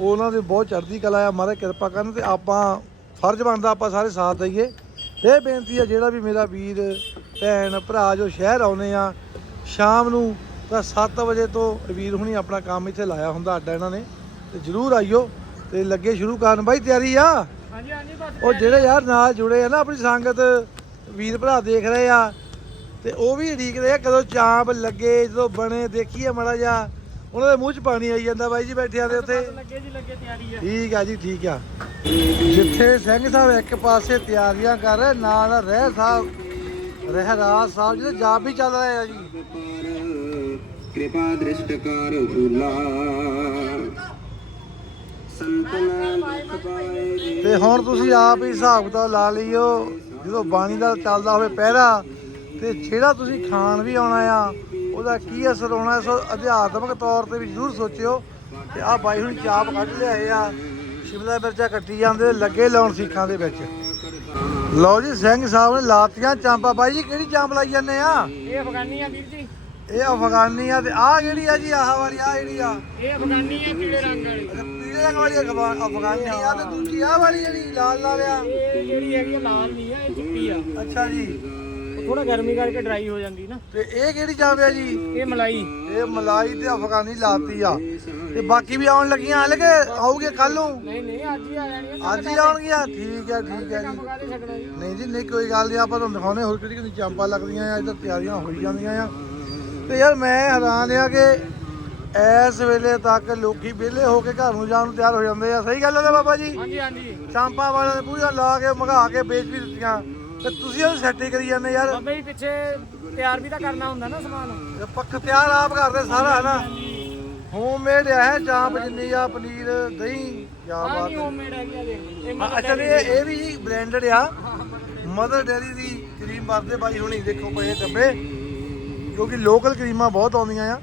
ਉਹਨਾਂ ਦੇ ਬਹੁਤ ਚੜ੍ਹਦੀ ਕਲਾ ਆ ਮਹਾਰਾਜ ਕਿਰਪਾ ਕਰਨ ਤੇ ਆਪਾਂ ਫਰਜ਼ ਬਣਦਾ ਆਪਾਂ ਸਾਰੇ ਸਾਥ ਦਈਏ। ਇਹ ਬੇਨਤੀ ਆ ਜਿਹੜਾ ਵੀ ਮੇਰਾ ਵੀਰ ਭੈਣ ਭਰਾ ਜੋ ਸ਼ਹਿਰ ਆਉਨੇ ਆ ਸ਼ਾਮ ਨੂੰ ਤਾਂ 7 ਵਜੇ ਤੋਂ ਵੀਰ ਹੁਣੀ ਆਪਣਾ ਕੰਮ ਇੱਥੇ ਲਾਇਆ ਹੁੰਦਾ ਅੱਡਾ ਇਹਨਾਂ ਨੇ ਤੇ ਜਰੂਰ ਆਇਓ ਤੇ ਲੱਗੇ ਸ਼ੁਰੂ ਕਰਨ। ਬਾਈ ਤਿਆਰੀ ਆ? ਹਾਂਜੀ ਹਾਂਜੀ ਬਸ ਉਹ ਜਿਹੜੇ ਯਾਰ ਨਾਲ ਜੁੜੇ ਆ ਨਾ ਆਪਣੀ ਸੰਗਤ ਵੀਰ ਭਰਾ ਦੇਖ ਰਹੇ ਆ ਤੇ ਉਹ ਵੀ ਉਡੀਕ ਰਹੇ ਆ ਕਦੋਂ ਚਾਂਪ ਲੱਗੇ ਜਦੋਂ ਬਣੇ ਦੇਖੀਏ ਮੜਾ ਜਾ ਉਹਨਾਂ ਦੇ ਮੂੰਹ 'ਚ ਪਾਣੀ ਆਈ ਜਾਂਦਾ ਬਾਈ ਜੀ ਬੈਠਿਆਂ ਦੇ ਉੱਥੇ ਠੀਕ ਆ ਜੀ ਠੀਕ ਆ। ਜਿੱਥੇ ਸਿੰਘ ਸਾਹਿਬ ਇੱਕ ਪਾਸੇ ਤਿਆਰੀਆਂ ਕਰ ਰਹੇ ਨਾਲ ਰਹਿ ਸਾਹਿਬ ਰਹਿਰਾਜ ਸਾਹਿਬ ਜਿਹਦੇ ਜਾਪ ਵੀ ਚੱਲ ਰਿਹਾ ਆ ਜੀ। ਕਿਰਪਾ ਦ੍ਰਿਸ਼ਟਕਾਰ ਭੁਲਾ ਤੇ ਹੁਣ ਤੁਸੀਂ ਆਪ ਹੀ ਹਿਸਾਬ ਕਿਤਾਬ ਲਾ ਲਿਓ ਜਦੋਂ ਬਾਣੀ ਦਾ ਚੱਲਦਾ ਹੋਵੇ ਪਹਿਰਾ ਤੇ ਜਿਹੜਾ ਤੁਸੀਂ ਖਾਣ ਵੀ ਆਉਣਾ ਆ ਉਹਦਾ ਕੀ ਅਸਰ ਹੋਣਾ ਸੋ ਅਧਿਆਤਮਕ ਤੌਰ ਤੇ ਵੀ ਜ਼ਰੂਰ ਸੋਚਿਓ। ਤੇ ਆਹ ਬਾਈ ਹੁਣ ਚਾਪ ਕੱਢ ਲਿਆਏ ਆ ਸ਼ਿਮਲਾ ਮਿਰਚਾਂ ਕੱਟੀ ਜਾਂਦੇ ਲੱਗੇ ਲਾਉਣ ਸਿੱਖਾਂ ਦੇ ਵਿੱਚ। ਲਓ ਜੀ ਸਿੰਘ ਸਾਹਿਬ ਨੇ ਲਾਤੀਆਂ ਚਾਂਪਾ। ਬਾਈ ਜੀ ਕਿਹੜੀ ਚਾਂਪ ਲਾਈ ਜਾਂਦੇ ਆ? ਇਹ ਅਫਗਾਨੀ ਆ ਵੀਰ ਜੀ। ਇਹ ਅਫਗਾਨੀ ਆ ਤੇ ਆਹ ਕਿਹੜੀ ਆ ਜੀ? ਆਹ ਵਾਲੀ ਆ ਜਿਹੜੀ ਆ। ਇਹ ਅਫਗਾਨੀ ਆ ਪੀਲੇ ਰੰਗ ਵਾਲੀ। ਪੀਲੇ ਰੰਗ ਵਾਲੀ ਅਫਗਾਨ- ਆ ਤੇ ਦੂਜੀ ਆਹ ਵਾਲੀ ਜਿਹੜੀ ਲਾਲ ਲਾਲ ਆ। ਜਿਹੜੀ ਹੈਗੀ ਆ ਲਾਲ ਨਹੀਂ ਆ ਇਹ ਚਿੱਟੀ ਆ। ਅੱਛਾ ਜੀ। ਥੋੜਾ ਗਰਮੀ ਕਰਕੇ ਡਰਾਈ ਹੋ ਜਾਂਦੀ ਨਾ। ਤੇ ਇਹ ਕਿਹੜੀ ਚਾਂਪ ਆ ਜੀ? ਇਹ ਮਲਾਈ। ਇਹ ਮਲਾਈ ਤੇ ਅਫਗਾਨੀ ਲਾਤੀ ਆ। ਤੇ ਬਾਕੀ ਵੀ ਆਉਣ ਲੱਗੀਆਂ ਹਾਲੇ ਕਿ ਆਉਗੇ ਕੱਲ ਨੂੰ? ਨਹੀਂ ਨਹੀਂ ਅੱਜ ਹੀ ਆ ਜਾਣੀਆਂ ਅੱਜ ਹੀ ਆਉਣਗੀਆਂ? ਠੀਕ ਆ ਠੀਕ ਆ ਜੀ। ਨਹੀਂ ਜੀ ਨਹੀਂ ਕੋਈ ਗੱਲ ਨਹੀਂ ਆਪਾਂ ਤੁਹਾਨੂੰ ਦਿਖਾਉਣੇ ਹੋਰ ਕਿਹੜੀ ਕਿਹੜੀ ਚਾਂਪਾਂ ਲੱਗਦੀਆਂ ਆ ਇੱਧਰ ਤਿਆਰੀਆਂ ਹੋਈ ਜਾਂਦੀਆਂ ਆ। ਤੇ ਯਾਰ ਮੈਂ ਹੈਰਾਨ ਆ ਕਿ ਇਸ ਵੇਲੇ ਤੱਕ ਲੋਕੀ ਵਿਹਲੇ ਹੋ ਕੇ ਘਰ ਨੂੰ ਜਾਣ ਨੂੰ ਤਿਆਰ ਹੋ ਜਾਂਦੇ ਆ। ਸਹੀ ਗੱਲ ਹੈ ਨਾ ਬਾਬਾ ਜੀ? ਹਾਂਜੀ ਹਾਂਜੀ। ਚਾਂਪਾਂ ਵਾਲਿਆਂ ਨੇ ਪੂਰੀਆਂ ਲਾ ਕੇ ਮਗਾ ਕੇ ਵੇਚ ਵੀ ਦਿੱਤੀਆਂ। ਤੇ ਤੁਸੀਂ ਉਹ ਸੈੱਟ ਹੀ ਕਰੀ ਜਾਂਦੇ ਯਾਰ। ਬਾਬੇ ਜੀ ਪਿੱਛੇ ਤਿਆਰ ਵੀ ਤਾਂ ਕਰਨਾ ਹੁੰਦਾ ਨਾ ਸਮਾਨ। ਇਹ ਪੱਕ ਤਿਆਰ ਆਪ ਕਰਦੇ ਸਾਰਾ ਹੈ ਨਾ ਹੋਮਮੇਡ ਹੈ ਚਾਂਪ ਜਿੰਨੀ ਆ ਪਨੀਰ ਦਹੀਂ ਕੀ ਹਾਂ ਬਾਤ। ਹੈ ਹੋਮਮੇਡ ਹੈਗੀ ਆ ਦੇਖ ਇਹ ਮਤਲਬ ਅੱਛਾ ਇਹ ਇਹ ਵੀ ਜੀ ਬ੍ਰਾਂਡਡ ਆ। ਮਦਰ ਡੈਰੀ ਦੀ ਕਰੀਮ ਵਰਦੇ ਬਾਈ ਹੁਣੀ ਦੇਖੋ ਪਏ ਡੱਬੇ। ਕਿਉਂਕਿ ਲੋਕਲ ਕਰੀਮਾਂ ਬਹੁਤ ਆਉਂਦੀਆਂ ਆ।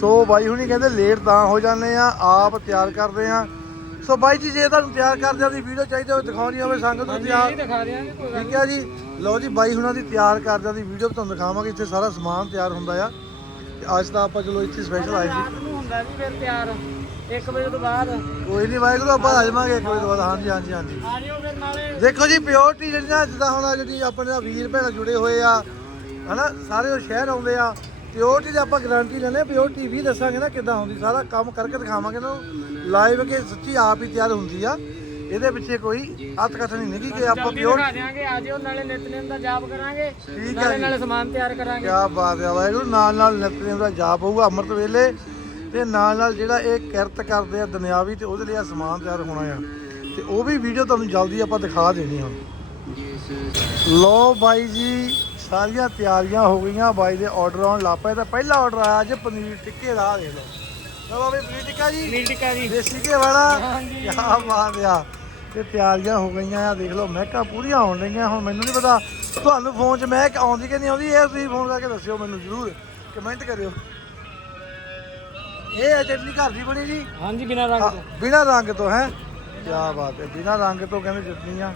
ਸੋ ਬਾਈ ਹੁਣੀ ਕਹਿੰਦੇ ਲੇਟ ਤਾਂ ਹੋ ਜਾਂਦੇ ਆ ਆਪ ਤਿਆਰ ਕਰਦੇ ਆ। ਸੋ ਬਾਈ ਜੀ ਜੇ ਤੁਹਾਨੂੰ ਤਿਆਰ ਕਰਦਿਆਂ ਦੀ ਵੀਡੀਓ ਚਾਹੀਦੀ ਹੋਵੇ ਦਿਖਾਉਣੀ ਹੋਵੇ ਸੰਗਤ ਨੂੰ ਤਿਆਰ ਠੀਕ ਹੈ ਜੀ। ਲਓ ਜੀ ਬਾਈ ਹੁਣਾਂ ਦੀ ਤਿਆਰ ਕਰਦਿਆਂ ਦੀ ਵੀਡੀਓ ਤੁਹਾਨੂੰ ਦਿਖਾਵਾਂਗੇ ਇੱਥੇ ਸਾਰਾ ਸਮਾਨ ਤਿਆਰ ਹੁੰਦਾ ਆ। ਅੱਜ ਤਾਂ ਆਪਾਂ ਚਲੋ ਇੱਥੇ ਸਪੈਸ਼ਲ ਆਏ ਨੂੰ ਹੁੰਦਾ ਜੀ ਫਿਰ ਤਿਆਰ 1 ਵਜੇ ਤੋਂ ਬਾਅਦ। ਕੋਈ ਨਹੀਂ ਵਾਹਿਗੁਰੂ ਆਪਾਂ ਆ ਜਾਵਾਂਗੇ ਇੱਕ ਵਜੇ ਤੋਂ ਬਾਅਦ। ਹਾਂਜੀ ਹਾਂਜੀ ਹਾਂਜੀ। ਆ ਜਿਓ ਫਿਰ ਨਾਲੇ। ਦੇਖੋ ਜੀ ਪਿਓਰਟੀ ਜਿਹੜੀ ਨਾ ਜਿੱਦਾਂ ਹੁਣ ਜਿਹੜੀ ਆਪਣੇ ਵੀਰ ਭੈਣ ਜੁੜੇ ਹੋਏ ਆ ਹਨਾ ਸਾਰੇ ਉਹ ਸ਼ਹਿਰ ਆਉਂਦੇ ਆ। ਪਿਓਰਟੀ ਦੀ ਆਪਾਂ ਗਾਰੰਟੀ ਲੈਣੇ ਪਿਓਰਟੀ ਵੀ ਦੱਸਾਂਗੇ ਨਾ ਕਿੱਦਾਂ ਹੁੰਦੀ ਸਾਰਾ ਕੰਮ ਕਰਕੇ ਦਿਖਾਵਾਂਗੇ ਨਾ। ਲਾਈਵ ਕੇ ਸੱਚੀ ਆਪ ਹੀ ਤਿਆਰ ਹੁੰਦੀ ਆ। ਇਹਦੇ ਪਿੱਛੇ ਕੋਈ ਹੱਥ ਕਥ ਨਹੀਂ ਨਿੱਗੀ ਕਿ ਆਪਾਂ ਪਿਓਰ ਦਿਖਾ ਦਿਆਂਗੇ ਆ ਜਿਓ ਨਾਲੇ ਨਿਤਨੇਮ ਦਾ ਜਾਪ ਕਰਾਂਗੇ। ਠੀਕ ਹੈ ਨਾਲੇ ਜੀ। ਨਾਲੇ ਸਮਾਨ ਤਿਆਰ ਕਰਾਂਗੇ। ਕਿਆ ਬਾਤ ਹੈ ਵਾਹਿਗੁਰੂ ਨਾਲ ਨਾਲ ਨਿਤਨੇਮ ਦਾ ਜਾਪ ਹੋਊਗਾ ਅੰਮ੍ਰਿਤ ਵੇਲੇ। ਤੇ ਨਾਲ ਨਾਲ ਜਿਹੜਾ ਇਹ ਕਿਰਤ ਕਰਦੇ ਆ ਦੁਨਿਆਵੀ ਤੇ ਉਹਦੇ ਲਈ ਆ ਸਮਾਨ ਤਿਆਰ ਹੋਣਾ ਆ। ਤੇ ਉਹ ਵੀ ਵੀਡੀਓ ਤੁਹਾਨੂੰ ਜਲਦੀ ਆਪਾਂ ਦਿਖਾ ਦੇਣੀ ਆ। ਲੋ ਬਾਈ ਜੀ ਸਾਰੀਆਂ ਤਿਆਰੀਆਂ ਹੋ ਗਈਆਂ ਬਾਈ ਦੇ ਆਰਡਰ ਆਉਣ ਲੱਗ ਪਏ ਤਾਂ ਪਹਿਲਾ ਆਰਡਰ ਆਇਆ ਅੱਜ ਪਨੀਰ ਟਿੱਕੇ ਦਾ ਦੇਖ ਲਓ। ਲਓ ਬਾਬੇ ਪਨੀਰ ਟਿੱਕਾ ਜੀ? ਨੀਲ ਟਿੱਕਾ ਜੀ। ਦੇਸੀ ਘੇ ਵਾਲਾ। ਕੀ ਬਾਤ ਆ। ਤੇ ਤਿਆਰੀਆਂ ਹੋ ਗਈਆਂ ਆ ਦੇਖ ਲਓ ਮਹਿਕਾਂ ਪੂਰੀਆਂ ਆਉਣ ਰਹੀਆਂ ਹੁਣ ਮੈਨੂੰ ਨਹੀਂ ਪਤਾ ਤੁਹਾਨੂੰ ਫੋਨ 'ਚ ਮਹਿਕ ਆਉਂਦੀ ਕਿ ਨਹੀਂ ਆਉਂਦੀ ਇਹ ਤੁਸੀਂ ਫੋਨ ਕਰਕੇ ਦੱਸਿਓ ਮੈਨੂੰ ਜ਼ਰੂਰ ਕਮੈਂਟ ਕਰਿਓ। ਇਹ ਹੈ ਚਟਨੀ ਘਰ ਦੀ ਬਣੀ ਜੀ। ਹਾਂਜੀ ਬਿਨਾਂ ਰੰਗ ਤੋਂ। ਬਿਨਾ ਰੰਗ ਤੋਂ ਹੈ? ਕੀ ਬਾਤ ਹੈ ਬਿਨਾ ਰੰਗ ਤੋਂ ਕਹਿੰਦੇ ਚਟਨੀ ਆ।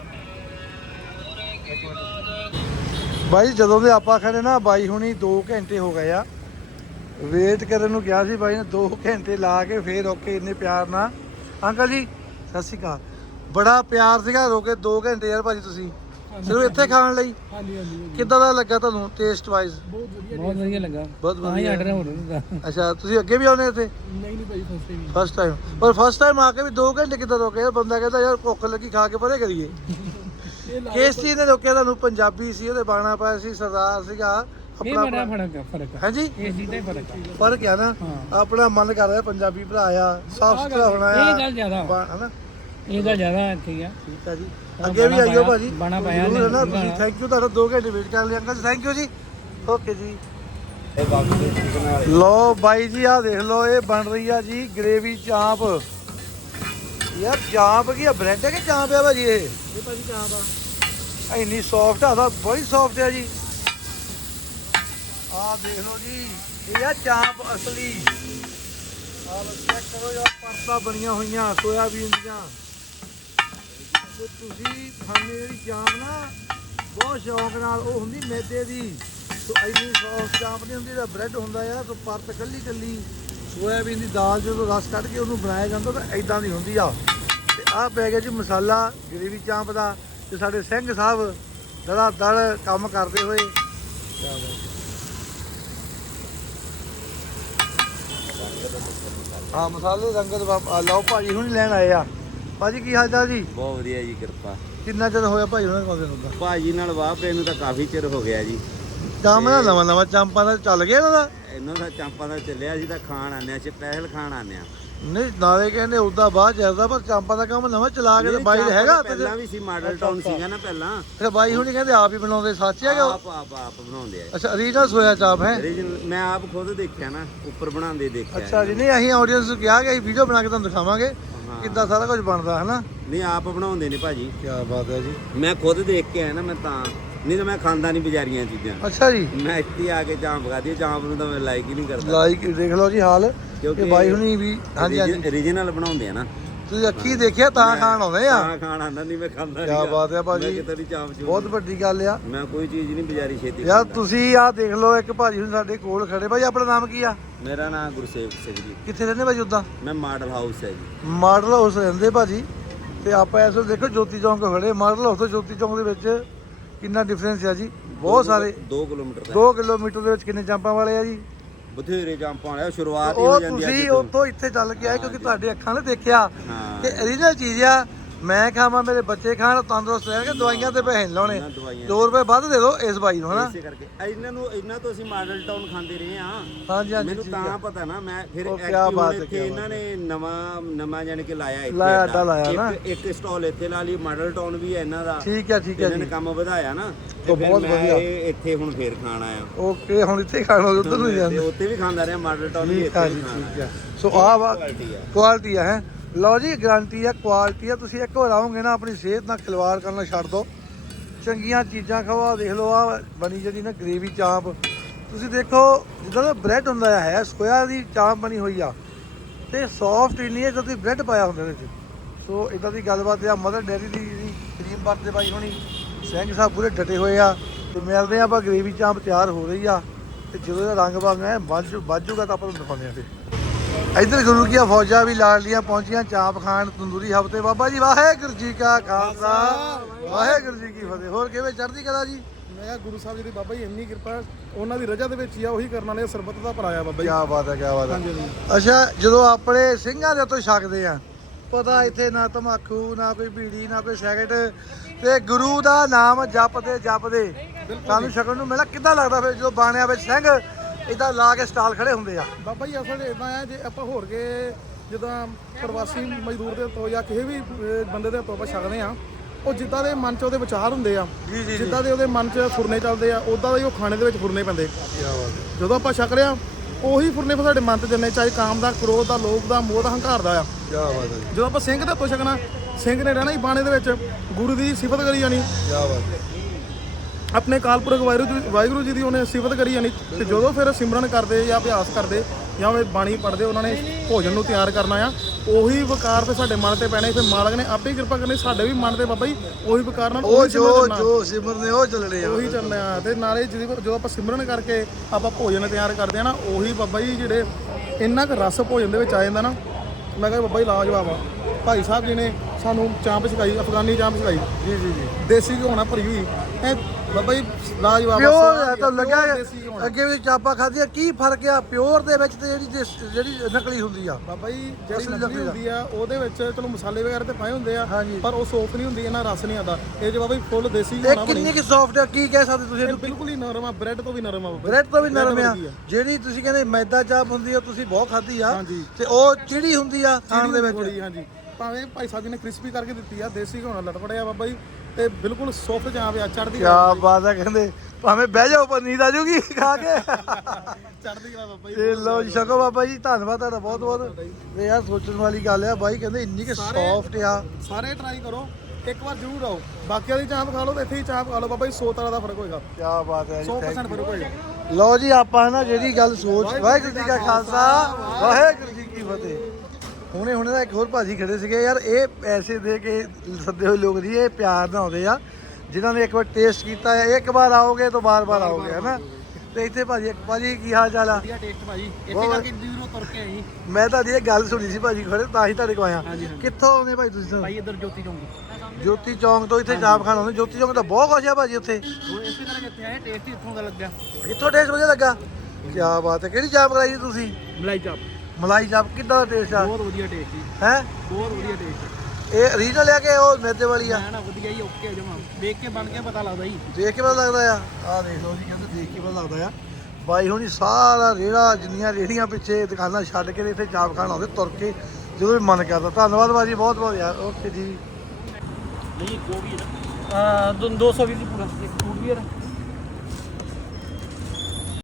ਬਾਈ ਜਦੋਂ ਦੇ ਆਪਾਂ ਖੜੇ ਨਾ ਬਾਈ ਹੁਣੀ 2 ਘੰਟੇ ਹੋ ਗਏ ਆ। ਵੇਟ ਕਰਨ ਨੂੰ ਕਿਹਾ ਸੀ ਬਾਈ ਨੇ 2 ਘੰਟੇ ਲਾ ਕੇ ਫੇਰ ਓਕੇ ਇੰਨੇ ਪਿਆਰ ਨਾਲ। ਅੰਕਲ ਜੀ ਸਤਿ ਸ਼੍ਰੀ ਅਕਾਲ। ਬੜਾ ਪਿਆਰ ਸੀਗਾ ਰੋਕੇ 2 ਘੰਟੇ ਯਾਰ ਭਾਜੀ ਤੁਸੀਂ। ਸਿਰਫ ਇੱਥੇ ਖਾਣ ਲਈ? ਹਾਂਜੀ ਹਾਂਜੀ ਕਿੱਦਾਂ ਦਾ ਲੱਗਾ ਤੁਹਾਨੂੰ ਟੇਸਟ ਵਾਈਜ਼ ਬਹੁਤ ਵਧੀਆ ਲੱਗਾ। ਬਹੁਤ ਵਧੀਆ। ਆਰਡਰ ਹੋ ਰਿਹਾ ਅੱਛਾ ਤੁਸੀਂ ਅੱਗੇ ਵੀ ਆਉਨੇ ਇੱਥੇ? ਨਹੀਂ ਨਹੀਂ ਭਾਈ ਫਸਟ ਟਾਈਮ ਫਸਟ ਟਾਈਮ ਪਰ ਫਸਟ ਟਾਈਮ ਆ ਕੇ ਵੀ 2 ਘੰਟੇ ਕਿੱਦਾਂ ਰੋਕੇ? ਯਾਰ ਬੰਦਾ ਕਹਿੰਦਾ ਯਾਰ ਭੁੱਖ ਲੱਗੀ ਖਾ ਕੇ ਪਰੇ ਕਰੀਏ। ਕਿਸ ਚੀਜ਼ ਨੇ ਰੋਕਿਆ ਤੁਹਾਨੂੰ ਪੰਜਾਬੀ ਸੀ ਉਹਦੇ ਬਾਣਾ ਪਾਇਆ ਸੀ ਸਰਦਾਰ ਸੀਗਾ ਨਹੀਂ ਆਪਣਾ ਬੜਾ ਫ਼ਰਕ ਹੈ ਫ਼ਰਕ ਹੈ ਹਾਂਜੀ? ਇਸ ਚੀਜ਼ ਦਾ ਹੀ ਫ਼ਰਕ ਹੈ ਫ਼ਰਕ ਆ ਨਾ? ਹਾਂ। ਆਪਣਾ ਮਨ ਕਰ ਰਿਹਾ ਪੰਜਾਬੀ ਭਰਾ ਆ ਸਾਫ਼ ਸੁਥਰਾ ਹੋਣਾ ਆ ਇਹ ਗੱਲ ਜ਼ਿਆਦਾ ਬਾ- ਹਨਾ? ਇਹ ਗੱਲ ਜ਼ਿਆਦਾ ਠੀਕ ਹੈ ਠੀਕ ਆ ਜੀ। ਅੱਗੇ ਵੀ ਬਾਣਾ ਪਾਇਆ- ਭਾਜੀ। ਬਾਣਾ ਪਾਇਆ ਜ਼ਰੂਰ ਹੈ ਨਾ ਨੇ, ਤੁਸੀਂ। ਥੈਂਕ ਯੂ ਤੁਹਾਡਾ 2 ਘੰਟੇ ਵੇਟ ਕਰ ਲਿਆ। ਅੰਕਲ ਜੀ ਥੈਂਕ ਯੂ ਜੀ। ਓਕੇ ਜੀ। ਲੋ ਬਾਈ ਜੀ ਆ ਦੇਖ ਲਓ ਇਹ ਬਣ ਰਹੀ ਆ ਜੀ ਗ੍ਰੇਵੀ ਚਾਂਪ। ਯਾਰ ਚਾਂਪ ਕੀ ਆ ਬ੍ਰੈਡ ਹੈ ਕਿ ਚਾਂਪ ਆ ਭਾਜੀ ਇਹ? ਇਹ ਭਾਜੀ ਚਾਹ ਆ। ਇੰਨੀ ਸੌਫਟ ਆ ਤਾਂ ਬੜੀ ਸੌਫਟ ਆ ਜੀ। ਆਹ ਦੇਖ ਲਓ ਜੀ, ਇਹ ਆ ਚਾਂਪ ਅਸਲੀ। ਆਹ ਲਓ ਚੈੱਕ ਕਰੋ ਯਾਰ ਪਰਤਾਂ ਬਣੀਆਂ ਹੋਈਆਂ ਸੋਇਆਬੀਨ ਦੀਆਂ। ਤੇ ਤੁਸੀਂ ਖਾਣੇ ਜਿਹੜੀ ਚਾਂਪ ਨਾ, ਬਹੁਤ ਸ਼ੌਕ ਨਾਲ ਉਹ ਹੁੰਦੀ ਮੈਦੇ ਦੀ। ਸੋ ਇੰਨੀ ਸੌਫਟ ਚਾਂਪ ਨਹੀਂ ਹੁੰਦੀ ਜਿਹੜਾ ਬ੍ਰੈਡ ਹੁੰਦਾ ਆ ਸੋ ਪਰਤ ਕੱਲੀ ਕੱਲੀ ਸੋਇਆਬੀਨ ਦੀ ਦਾਲ ਜਦੋਂ ਰਸ ਕੱਢ ਕੇ ਉਹਨੂੰ ਬਣਾਇਆ ਜਾਂਦਾ, ਤਾਂ ਐਦਾਂ ਦੀ ਹੁੰਦੀ ਆ। ਤੇ ਆਹ ਪੈ ਗਿਆ ਜੀ ਮਸਾਲਾ, ਗ੍ਰੇਵੀ ਚਾਂਪ ਦਾ। ਤੇ ਸਾਡੇ ਸਿੰਘ ਸਾਹਿਬ ਦੜਾ ਦੜ ਕੰਮ ਕਰਦੇ ਹੋਏ। ਹੈ। ਮਸਾਲੇ ਰੰਗਤ ਆ ਲਓ ਭਾਜੀ ਹੁਣ ਲੈਣ ਆਏ ਆ। ਭਾਜੀ ਕੀ ਹਾਲ ਚਾਲ ਜੀ? ਬਹੁਤ ਵਧੀਆ ਜੀ ਕਿਰਪਾ। ਕਿੰਨਾ ਚਿਰ ਹੋਇਆ ਭਾਈ ਉਹਨਾਂ ਕੋਲ ਨੂੰ? ਦਾ ਭਾਜੀ ਨਾਲ ਵਾਹ ਪੇ ਨੂੰ ਤਾਂ ਕਾਫੀ ਚਿਰ ਹੋ ਗਿਆ ਜੀ। ਕੰਮ ਨਾ ਨਵਾਂ ਨਵਾਂ ਚਾਂਪਾਂ ਦਾ ਚੱਲ ਗਿਆ ਇਹਨਾਂ ਦਾ? ਇਹਨਾਂ ਦਾ ਚਾਂਪਾਂ ਦਾ ਚੱਲਿਆ ਜੀ ਤਾਂ ਖਾਣ ਆਨੇ ਆ ਸਪੈਸ਼ਲ ਖਾਣ ਆਨੇ ਆ ਨਹੀਂ ਨਾਲੇ ਕਹਿੰਦੇ ਉਦਾਂ ਬਾਅਦ ਚੱਲਦਾ ਪਰ ਚਾਂਪਾਂ ਦਾ ਕੰਮ ਨਵਾਂ ਚਲਾ ਕੇ ਤੇ ਬਾਈ ਦਾ ਹੈਗਾ ਤੇ ਪਹਿਲਾਂ ਵੀ ਸੀ ਮਾਡਲ ਟਾਊਨ ਸੀਗਾ ਨਾ ਪਹਿਲਾਂ। ਅੱਛਾ ਬਾਈ ਹੁਣੀ ਕਹਿੰਦੇ ਆਪ ਹੀ ਬਣਾਉਂਦੇ ਸੱਚ ਹੈਗਾ ਉਹ? ਆਪ ਆਪ ਆਪ ਬਣਾਉਂਦੇ ਆ। ਅੱਛਾ ਰੀਜਨਲ ਸੋਇਆ ਚਾਪ ਹੈ? ਮੈਂ ਆਪ ਖੁਦ ਦੇਖਿਆ ਨਾ ਉੱਪਰ ਬਣਾਉਂਦੇ ਦੇਖਿਆ ਅੱਛਾ ਜੀ ਨਹੀਂ ਅਸੀਂ ਆਡੀਅנס ਨੂੰ ਕਿਹਾ ਕਿ ਅਸੀਂ ਵੀਡੀਓ ਬਣਾ ਕੇ ਤੁਹਾਨੂੰ ਦਿਖਾਵਾਂਗੇ ਹਾਂ। ਕਿੱਦਾਂ ਸਾਰਾ ਕੁਝ ਬਣਦਾ ਹਨਾ? ਨਹੀਂ ਆਪ ਬਣਾਉਂਦੇ ਨੇ ਭਾਜੀ। ਕੀ ਬਾਤ ਹੈ ਜੀ। ਮੈਂ ਖੁਦ ਦੇਖ ਕੇ ਆਇਆ ਨਾ ਮੈਂ ਤਾਂ ਨਹੀਂ ਤਾਂ ਮੈਂ ਖਾਂਦਾ ਨਹੀਂ ਬਾਜ਼ਾਰੀਆਂ ਚੀਜ਼ਾਂ। ਅੱਛਾ ਜੀ। ਮੈਂ ਇੱਥੇ ਆ ਕੇ ਚਾਂਪ ਖਾਦੀ ਚਾਂਪ ਨੂੰ ਤਾਂ ਮੈਂ ਲਾਈਕ ਹੀ ਨਹੀਂ ਕਰਦਾ। ਲਾਈਕ ਦੇਖ ਲਓ ਜੀ ਹਾਲ ਕਿਉਂਕਿ ਕਿ ਬਾਈ ਹੁਣੀ ਵੀ ਹਾਂਜੀ ਹਾਂਜੀ। ਓਰੀਜਨਲ ਬਣਾਉਂਦੇ ਆ ਨਾ। ਤੁਸੀਂ ਅੱਖੀ ਦੇਖਿਆ ਤਾਂ ਖਾਣ ਆਉਂਦੇ ਆ? ਤਾਂ ਖਾਣ ਆਂਦਾ ਨਹੀਂ ਮੈਂ ਖਾਂਦਾ ਕਿਆ ਨੀਗਾ। ਬਾਤ ਹੈ ਭਾਜੀ। ਮੈਂ ਕਿਤੇ ਨਹੀਂ ਚਾਂਪ ਚੂਪ। ਬਹੁਤ ਵੱਡੀ ਗੱਲ ਆ। ਮੈਂ ਕੋਈ ਚੀਜ਼ ਨਹੀਂ ਬਾਜ਼ਾਰੀ ਛੇਤੀ ਯਾਰ। ਤੁਸੀਂ ਆ ਦੇਖ ਲਓ ਇੱਕ ਭਾਜੀ ਹੁਣ ਸਾਡੇ ਕੋਲ ਖੜੇ। ਭਾਜੀ ਆਪਣਾ ਨਾਮ ਕੀ ਆ? ਮੇਰਾ ਨਾਮ ਗੁਰਸੇਵਕ ਸਿੰਘ ਜੀ। ਕਿੱਥੇ ਰਹਿੰਦੇ ਭਾਜੀ ਉਦਾਂ? ਮੈਂ ਮਾਡਲ ਹਾਊਸ ਹੈ ਜੀ। ਮਾਡਲ ਹਾਊਸ ਰਹਿੰਦੇ ਭਾਜੀ। ਤੇ ਆਪਾਂ ਇਸ ਵੇਲੇ ਦੇਖੋ ਜੋਤੀ ਚੌਂਕ ਖੜੇ। ਮਾਡਲ ਹਾਊਸ ਤੋਂ ਜੋਤੀ ਚੌਂਕ ਦੇ ਵਿੱਚ ਕਿੰਨਾ ਡਿਫਰੈਂਸ ਆ ਜੀ? ਬਹੁਤ ਸਾਰੇ 2 ਕਿਲੋਮੀਟਰ ਦਾ 2 ਕਿਲੋਮੀਟਰ ਦੇ ਵਿੱਚ ਕਿੰਨੇ ਜੰਪਾਂ ਵਾਲੇ ਆ ਜੀ? ਬਥੇਰੇ ਚਾਂਪਾਂ ਵਾਲਿਆ ਸ਼ੁਰੂਆਤ ਹੀ ਉਹ ਹੋ ਜਾਂਦੀ ਤੁਸੀਂ ਜਦੋਂ- ਉੱਥੋਂ ਇੱਥੇ ਚੱਲ ਕੇ ਆਏ ਕਿਉਂਕਿ ਤੁਹਾਡੇ ਅੱਖਾਂ ਨੇ ਦੇਖਿਆ। ਕਿ ਓਰੀਜਨਲ ਚੀਜ਼ ਆ ਮੈਂ ਖਾਵਾਂ ਮੇਰੇ ਬੱਚੇ ਖਾਣ ਤੰਦਰੁਸਤ ਰਹਿਣਗੇ ਦਵਾਈਆਂ ਤੇ ਪੈਸੇ ਲਾਉਣੇ। ਇਹਨਾਂ ਦਵਾਈਆਂ। 2 ਰੁਪਏ ਵੱਧ ਦੇ ਦਿਓ ਇਸ ਬਾਈ ਨੂੰ ਹਨਾ? ਇਸੇ ਕਰਕੇ। ਇਹਨਾਂ ਨੂੰ ਇਹਨਾਂ ਤੋਂ ਅਸੀਂ ਮਾਡਲ ਟਾਊਨ ਖਾਂਦੇ ਰਹੇ ਆ ਹਾਂਜੀ ਹਾਂਜੀ ਮੈਨੂੰ ਠੀਕ ਤਾਂ ਪਤਾ ਨਾ ਮੈਂ ਫਿਰ ਉਹ ਕਿਆ ਐਕਟਿਵ ਬਾਤ ਹੈ, ਇੱਥੇ ਕਿਆ ਇਹਨਾਂ ਨੇ ਨਵਾਂ ਨਵਾਂ ਜਾਣ ਕੇ ਲਾਇਆ ਇੱਥੇ ਲਾਇਆ ਅੱਡਾ। ਨਾ। ਇੱਕ ਇੱਕ ਸਟਾਲ ਇੱਥੇ ਲਾ ਲਈ ਮਾਡਲ ਟਾਊਨ ਵੀ ਹੈ ਇਹਨਾਂ ਦਾ। ਠੀਕ ਆ ਠੀਕ ਆ ਇਹਨਾਂ ਨੇ ਜੀ। ਕੰਮ ਵਧਾਇਆ ਨਾ। ਤੇ ਫਿਰ ਬਹੁਤ ਮੈਂ ਵਧੀਆ। ਇਹ ਇੱਥੇ ਹੁਣ ਫੇਰ ਖਾਣ ਆਇਆ। ਓਕੇ ਹੁਣ ਇੱਥੇ ਖਾਣਾ ਉਧਰ ਨੂੰ ਤੇ ਜਾਂਦੇ ਉੱਥੇ ਵੀ ਖਾਂਦਾ ਰਿਹਾ ਮਾਡਲ ਟਾਊਨ ਵੀ ਠੀਕ ਆ ਇੱਥੇ ਜੀ ਵੀ ਖਾਣਾ ਠੀਕ ਆ। ਸੋ ਆਹ ਵਾ ਕੁਆਲਿਟੀ ਆ ਹੈ। ਲਓ ਜੀ ਗਾਰੰਟੀ ਆ ਕੁਆਲਿਟੀ ਆ। ਤੁਸੀਂ ਇੱਕ ਵਾਰ ਆਓਗੇ ਨਾ, ਆਪਣੀ ਸਿਹਤ ਨਾਲ ਖਿਲਵਾੜ ਕਰਨਾ ਛੱਡ ਦਿਓ। ਚੰਗੀਆਂ ਚੀਜ਼ਾਂ ਖਾਓ, ਆਹ ਦੇਖ ਲਓ ਆ ਬਣੀ ਜਿਹੜੀ ਨਾ ਗ੍ਰੇਵੀ ਚਾਂਪ। ਤੁਸੀਂ ਦੇਖੋ, ਜਿੱਦਾਂ ਦਾ ਬ੍ਰੈਡ ਹੁੰਦਾ ਆ, ਹੈ ਸੋਇਆ ਦੀ ਚਾਂਪ ਬਣੀ ਹੋਈ ਆ, ਤੇ ਸੌਫਟ ਇੰਨੀ ਹੈ ਜਦੋਂ ਤੁਸੀਂ ਬ੍ਰੈਡ ਪਾਇਆ ਹੁੰਦਾ ਇਹਦੇ ਵਿੱਚ। ਸੋ ਇਦਾਂ ਦੀ ਗੱਲਬਾਤ ਆ ਮਦਰ ਡੈਰੀ ਦੀ ਜਿਹੜੀ ਕਰੀਮ ਵਰਤਦੇ ਬਾਈ ਹੋਣੀ, ਸਿੰਘ ਸਾਹਿਬ ਪੂਰੇ ਡਟੇ ਹੋਏ ਆ, ਤੇ ਮਿਲਦੇ ਆ ਆਪਾਂ ਗ੍ਰੇਵੀ ਚਾਂਪ ਤਿਆਰ ਹੋ ਰਹੀ ਆ, ਤੇ ਜਦੋਂ ਇਹਦਾ ਰੰਗ ਵਾਂਗ ਹੈ ਵੱਜ ਵੱਜੂਗਾ ਤਾਂ ਆਪਾਂ ਤੁਹਾਨੂੰ ਦਿਖਾਉਂਦੇ ਆ ਫਿਰ। ਇੱਧਰ ਗੁਰੂ ਕੀਆਂ ਫੌਜਾਂ ਵੀ ਲਾਡਲੀਆਂ ਪਹੁੰਚੀਆਂ ਚਾਂਪ ਖਾਣ ਤੰਦੂਰੀ ਹਫ਼ਤੇ। ਬਾਬਾ ਜੀ ਵਾਹਿਗੁਰੂ ਜੀ ਕਾ ਖਾਲਸਾ। ਵਾਹਿਗੁਰੂ ਜੀ ਕੀ ਫਤਿਹ। ਹੋਰ ਕਿਵੇਂ ਚੜ੍ਹਦੀ ਕਲਾ ਜੀ? ਮੈਂ ਕਿਹਾ ਗੁਰੂ ਸਾਹਿਬ ਜੀ ਦੀ ਬਾਬਾ ਜੀ ਇੰਨੀ ਕਿਰਪਾ ਉਹਨਾਂ ਦੀ ਰਜਾ ਦੇ ਵਿੱਚ ਹੀ ਆ ਉਹੀ ਕਰਨ ਵਾਲੇ ਸਰਬੱਤ ਦਾ ਭਰਾਇਆ ਬਾਬਾ ਕੀ ਜੀ ਬਾਤ ਹੈ ਕੀ ਬਾਤ ਹੈ। ਅੱਛਾ ਜਦੋਂ ਆਪਣੇ ਸਿੰਘਾਂ ਦੇ ਤੋਂ ਛਕਦੇ ਆ ਪਤਾ ਇੱਥੇ ਨਾ ਤਮਾਕੂ ਨਾ ਕੋਈ ਬੀੜੀ ਨਾ ਕੋਈ ਸਿਗਰਟ ਤੇ ਗੁਰੂ ਦਾ ਨਾਮ ਜਪਦੇ ਜਪਦੇ। ਤੁਹਾਨੂੰ ਸ਼ਕਲ ਨੂੰ ਮਿਲਾ ਕਿੱਦਾਂ ਲੱਗਦਾ ਫਿਰ ਜਦੋਂ ਬਾਣਿਆਂ ਵਿੱਚ ਸਿੰਘ ਇਦਾਂ ਲਾ ਕੇ ਸਟਾਲ ਖੜੇ ਹੁੰਦੇ ਆ। ਬਾਬਾ ਜੀ ਅਸਲ ਇਦਾਂ ਆ ਜੇ ਆਪਾਂ ਹੋਰ ਕੇ ਜਿੱਦਾਂ ਪ੍ਰਵਾਸੀ ਮਜ਼ਦੂਰ ਦੇ ਤੋਂ ਜਾਂ ਕਿਸੇ ਵੀ ਅਹ, ਬੰਦੇ ਦੇ ਹੱਥੋਂ ਆਪਾਂ ਛਕਦੇ ਆ ਉਹ ਜਿੱਦਾਂ ਦੇ ਮਨ 'ਚ ਉਹਦੇ ਵਿਚਾਰ ਹੁੰਦੇ ਆ ਜੀ ਜੀ ਜਿੱਦਾਂ ਦੇ ਉਹਦੇ ਮਨ 'ਚ ਫੁਰਨੇ ਚੱਲਦੇ ਆ ਉਦਾਂ ਦਾ ਹੀ ਉਹ ਖਾਣੇ ਦੇ ਵਿੱਚ ਫੁਰਨੇ ਪੈਂਦੇ। ਜਦੋਂ ਆਪਾਂ ਛਕ ਰਿਆ ਉਹੀ ਫੁਰਨੇ ਫਿਰ ਸਾਡੇ ਮਨ 'ਚ ਜੰਨੇ ਚਾਹੇ ਕਾਮ ਦਾ ਕ੍ਰੋਧ ਦਾ ਲੋਭ ਦਾ ਮੋਹ ਦਾ ਹੰਕਾਰ ਦਾ ਆ। ਕੀ ਬਾਤ ਹੈ ਜੀ। ਜਦੋਂ ਆਪਾਂ ਸਿੰਘ ਦੇ ਹੱਥੋਂ ਛਕਣਾ ਸਿੰਘ ਨੇ ਰਹਿਣਾ ਹੀ ਬਾਣੇ ਦੇ ਵਿੱਚ ਗੁਰੂ ਦੀ ਸਿਫਤ ਕਰੀ ਜਾਣੀ। ਕੀ ਬਾਤ ਹੈ। ਆਪਣੇ ਕਾਲਪੁਰਖ ਵਾਹਿਗੁਰੂ ਜੀ ਵਾਹਿਗੁਰੂ ਜੀ ਦੀ ਉਹਨੇ ਸਿਫਤ ਕਰੀ ਜਾਣੀ ਤੇ ਜਦੋਂ ਫਿਰ ਸਿਮਰਨ ਕਰਦੇ ਜਾਂ ਅਭਿਆਸ ਕਰਦੇ ਜਾਂ ਉਹ ਬਾਣੀ ਪੜ੍ਹਦੇ ਉਹਨਾਂ ਨੇ ਭੋਜਨ ਨੂੰ ਤਿਆਰ ਕਰਨਾ ਆ ਉਹੀ ਵਿਕਾਰ ਤੇ ਸਾਡੇ ਮਨ ਤੇ ਪੈਣੇ ਫਿਰ ਮਾਲਕ ਨੇ ਆਪੇ ਕਿਰਪਾ ਕਰਨੀ ਸਾਡੇ ਵੀ ਮਨ ਤੇ ਬਾਬਾ ਜੀ ਉਹੀ ਵਿਕਾਰ ਨਾਲ ਉਹ ਜੋ ਸਿਮਰਨ। ਜੋ ਸਿਮਰ ਨੇ ਉਹ ਚੱਲਣੇ ਆ। ਉਹੀ ਚੱਲਣਾ ਆ। ਤੇ ਨਾਲੇ ਜਦੋਂ ਆਪਾਂ ਸਿਮਰਨ ਕਰਕੇ ਆਪਾਂ ਭੋਜਨ ਤਿਆਰ ਕਰਦੇ ਆ ਨਾ ਉਹੀ ਬਾਬਾ ਜੀ ਜਿਹੜੇ ਇੰਨਾ ਕੁ ਰਸ ਭੋਜਨ ਦੇ ਵਿੱਚ ਆ ਜਾਂਦਾ ਨਾ ਮੈਂ ਕਹਿੰਦਾ ਬਾਬਾ ਜੀ ਲਾਜਵਾਬ ਆ। ਭਾਈ ਸਾਹਿਬ ਜੀ ਨੇ ਸਾਨੂੰ ਚਾਂਪ ਸਿਖਾਈ ਅਫਗਾਨੀ ਚਾਂਪ ਸਿਖਾਈ। ਜੀ ਜੀ ਜੀ। ਦੇਸੀ ਘਿਓ ਨਾਲ ਭਰੀ ਹੋਈ। ਇਹ ਬਾਬਾ ਜੀ ਲਾਜਵਾਬ ਪਿਓਰ ਹੈ ਤਾਂ ਲੱਗਿਆ। ਅੱਗੇ ਵੀ ਚਾਪਾ ਖਾਧੀ ਆ ਕੀ ਫ਼ਰਕ ਆ ਪਿਓਰ ਦੇ ਵਿੱਚ ਤੇ ਜਿਹੜੀ ਦੇਸ- ਜਿਹੜੀ ਨਕਲੀ ਹੁੰਦੀ ਆ? ਬਾਬਾ ਜੀ ਜਿਹੜੀ ਅਸਲੀ ਹੁੰਦੀ ਆ ਉਹਦੇ ਵਿੱਚ ਚਲੋ ਮਸਾਲੇ ਵਗੈਰਾ ਤੇ ਪਾਏ ਹੁੰਦੇ ਆ ਹਾਂਜੀ। ਪਰ ਉਹ ਸੋਫਟ ਨਹੀਂ ਹੁੰਦੀ ਇਹਨਾਂ ਰਸ ਨਹੀਂ ਆਉਂਦਾ। ਇਹ ਜੋ ਬਾਬਾ ਜੀ ਫੁੱਲ ਦੇਸੀ ਘਿਓ ਇਹ ਨਾਲ ਬਣੀ। ਕਿੰਨੀ ਕਿ ਸੌਫਟ ਆ? ਕੀ ਕਹਿ ਸਕਦੇ ਤੁਸੀਂ? ਇਹ ਇਹਨੂੰ ਬਿਲਕੁਲ ਹੀ ਨਰਮ ਆ ਬ੍ਰੈਡ ਤੋਂ ਵੀ ਨਰਮ ਆ ਬਾਬਾ ਜੀ। ਬ੍ਰੈਡ ਤੋਂ ਵੀ ਨਰਮ ਆ। ਵਰਗੀ। ਜਿਹੜੀ ਤੁਸੀਂ ਕਹਿੰਦੇ ਮੈਦਾ ਚਾਪ ਹੁੰਦੀ ਆ ਤੁਸੀਂ ਬਹੁਤ ਖਾਧੀ ਆ। ਹਾਂਜੀ। ਤੇ ਉਹ ਚਿੜੀ ਹੁੰਦੀ ਆ ਖਾਣ ਦੇ ਵਿੱਚ? ਥੋੜੀ ਹਾਂਜੀ। ਭਾਵੇਂ ਭਾਈ ਸਾਹਿਬ ਜੀ ਨੇ ਕ੍ਰਿਸਪੀ ਕਰਕੇ ਦਿੱਤੀ ਆ ਦੇਸੀ ਨਾਲ ਲਟਪੜਿਆ ਬਾਬਾ ਜੀ ਤੇ ਬਿਲਕੁਲ ਸੌਫਟ ਜਾਂ ਪਿਆ ਚੜਦੀ ਕੀ ਬਾਤ ਆ ਕਹਿੰਦੇ ਭਾਵੇਂ ਬਹਿ ਜਾਓ ਪਰ ਨੀਂਦ ਆ ਜੂਗੀ ਖਾ ਕੇ। ਚੜਦੀ ਆ ਬਾਬਾ ਜੀ ਤੇ ਲਓ ਜੀ ਸ਼ਕੋ ਬਾਬਾ ਜੀ। ਧੰਨਵਾਦ ਤੁਹਾਡਾ ਬਹੁਤ ਬਹੁਤ। ਤੇ ਯਾਰ ਸੋਚਣ ਵਾਲੀ ਗੱਲ ਆ ਬਾਈ ਕਹਿੰਦੇ ਇੰਨੀ ਕਿ ਸੌਫਟ ਆ। ਸਾਰੇ ਟਰਾਈ ਕਰੋ ਇੱਕ ਵਾਰ ਜ਼ਰੂਰ ਆਓ। ਬਾਕੀਆਂ ਦੀ ਚਾਂਪ ਖਾ ਲਓ ਤੇ ਇੱਥੇ ਹੀ ਚਾਂਪ ਖਾ ਲਓ ਬਾਬਾ ਜੀ 100 ਤਰ੍ਹਾਂ ਦਾ ਫ਼ਰਕ ਹੋਏਗਾ। ਕੀ ਬਾਤ ਹੈ ਜੀ 100% ਫ਼ਰਕ ਹੋਏਗਾ। ਲਓ ਜੀ ਆਪਾਂ ਨਾ ਜਿਹੜੀ ਗੱਲ ਸੋਚ ਵਾਹਿਗੁਰੂ ਜੀ ਕਾ ਖਾਲਸਾ ਵਾਹਿਗੁਰੂ ਜੀ ਕੀ ਫਤਿਹ। ਹੁਣੇ ਹੁਣੇ ਦਾ ਇੱਕ ਹੋਰ ਭਾਜੀ ਖੜੇ ਸੀਗੇ। ਯਾਰ ਇਹ ਪੈਸੇ ਦੇ ਕੇ ਸੱਦੇ ਹੋਏ ਲੋਕ ਜੀ ਇਹ ਪਿਆਰ ਨਾਲ ਆਉਂਦੇ ਆ। ਜਿਨ੍ਹਾਂ ਨੇ ਇੱਕ ਵਾਰ ਟੇਸਟ ਕੀਤਾ ਹੈ ਇੱਕ ਵਾਰ ਆਓਗੇ ਤਾਂ ਬਾਰ-ਬਾਰ ਆਓਗੇ ਹੈਨਾ? ਤੇ ਇੱਥੇ ਭਾਜੀ ਇੱਕ ਭਾਜੀ ਕੀ ਹਾਲ ਚਾਲ ਆ? ਵਧੀਆ ਟੇਸਟ ਭਾਜੀ। ਇੱਥੇ ਬਹੁਤ- ਕਰਕੇ ਦੂਰੋਂ ਤੁਰ ਕੇ ਆਏ ਮੈਂ ਤੁਹਾਡੀ ਇਹ ਗੱਲ ਸੁਣੀ ਸੀ ਭਾਜੀ ਖੜੇ ਤਾਂ ਹੀ ਤੁਹਾਡੇ ਕੋਲ ਆਇਆ। ਕਿੱਥੋਂ ਆਉਂਦੇ ਭਾਈ ਤੁਸੀਂ? ਭਾਈ ਇੱਧਰ ਜੋਤੀ ਚੌਂਕੀ। ਜੋਤੀ ਚੌਂਕ ਤੋਂ ਇੱਥੇ ਚਾਪ ਖਾਣ ਆਉਂਦੇ। ਜੋਤੀ ਚੌਂਕ ਤਾਂ ਬਹੁਤ ਕੁਝ ਆ ਭਾਜੀ ਉੱਥੇ। ਇਸੇ ਕਰਕੇ ਇੱਥੇ ਆਏ ਟੇਸਟ ਹੀ ਇੱਥੋਂ ਦਾ ਲੱਗਿਆ। ਕਿੱਥੋਂ ਟੇਸਟ ਵਧੀਆ ਲੱਗਾ? ਕੀ ਬਾਤ ਹੈ। ਕਿਹੜੀ ਚਾਪ ਕਰਾਈ ਤੁਸੀਂ? ਮਲਾਈ ਚਾਪ। ਮਲਾਈ ਚਾਪ ਕਿੱਦਾਂ ਦਾ ਟੇਸਟ ਆ? ਬਹੁਤ ਵਧੀਆ ਟੇਸਟ ਜੀ। ਹੈ? ਬਹੁਤ ਵਧੀਆ ਟੇਸਟ ਇਹ ਰੀਜਨਲ ਆ ਕਿ ਉਹ ਮੈਦੇ ਵਾਲੀ ਆ? ਮੈਂ ਨਾ ਵਧੀਆ ਹੀ ਓਕੇ ਜਮਾ। ਦੇਖ ਕੇ ਬਣ ਕੇ ਪਤਾ ਲੱਗਦਾ ਜੀ। ਦੇਖ ਕੇ ਪਤਾ ਲੱਗਦਾ ਆ? ਆਹ ਦੇਖ ਲਓ ਜੀ ਕਹਿੰਦੇ ਦੇਖ ਕੇ ਪਤਾ ਲੱਗਦਾ ਆ। ਬਾਈ ਹੁਣੀ ਸਾਰਾ ਰੇੜਾ ਜਿੰਨੀਆਂ ਰੇੜੀਆਂ ਪਿੱਛੇ ਦੁਕਾਨਾਂ ਛੱਡ ਕੇ ਤੇ ਇੱਥੇ ਚਾਪ ਖਾਣ ਆਉਂਦੇ ਤੁਰ ਕੇ ਜਦੋਂ ਵੀ ਮਨ ਕਰਦਾ। ਧੰਨਵਾਦ ਬਾਜੀ ਬਹੁਤ ਬਹੁਤ ਯਾਰ। ਓਕੇ ਜੀ। ਨਹੀਂ ਗੋਭੀ ਹੈ ਨਾ। 220 ਦੀ ਪੂਰਾ। ਇੱਕ ਫੂਡ ਵੀ ਹੈ